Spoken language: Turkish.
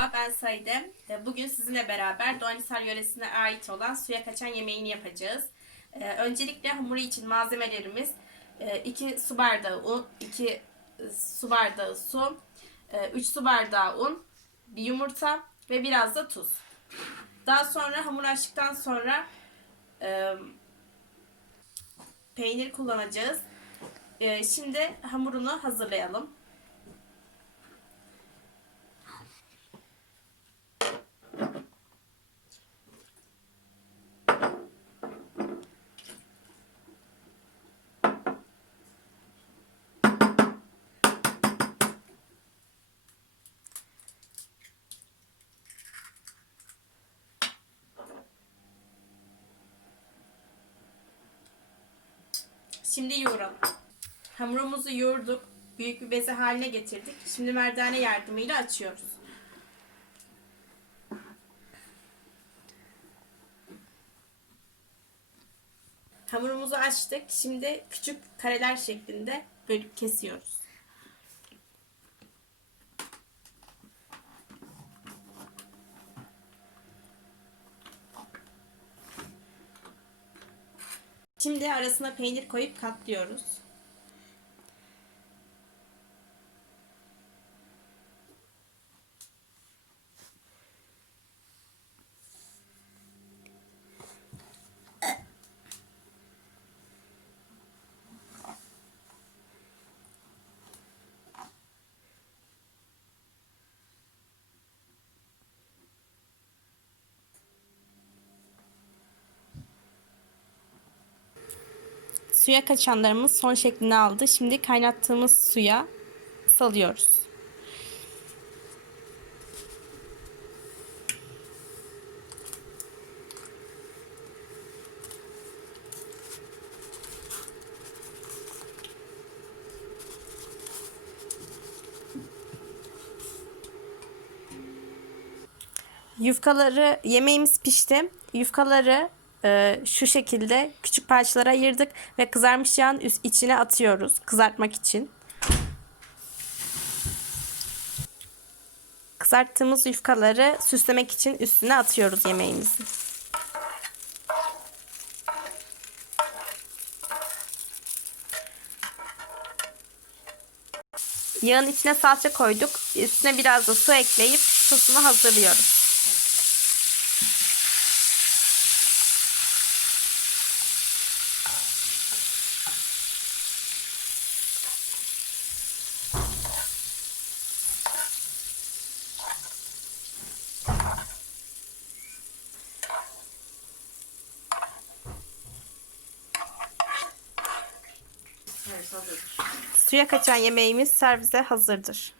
Ben Saide. Ee, Bugün sizinle beraber Doğanisar yöresine ait olan suya kaçan yemeğini yapacağız. Ee, Öncelikle hamuru için malzemelerimiz 2 su bardağı un, 2 su bardağı su, 3 su bardağı un, bir yumurta ve biraz da tuz. Daha sonra hamur açtıktan sonra e, peynir kullanacağız. E, Şimdi hamurunu hazırlayalım. Şimdi yoğuralım. Hamurumuzu yoğurduk. Büyük bir beze haline getirdik. Şimdi merdane yardımıyla açıyoruz. Hamurumuzu açtık. Şimdi küçük kareler şeklinde bölüp kesiyoruz. Şimdi arasına peynir koyup katlıyoruz. Suya kaçanlarımız son şeklini aldı. Şimdi kaynattığımız suya salıyoruz. Yufkaları yemeğimiz pişti. Yufkaları e, şu şekilde küçük parçalara ayırdık ve kızarmış yağın üst içine atıyoruz kızartmak için. Kızarttığımız yufkaları süslemek için üstüne atıyoruz yemeğimizi. Yağın içine salça koyduk. Üstüne biraz da su ekleyip sosunu hazırlıyoruz. Suya kaçan yemeğimiz servise hazırdır.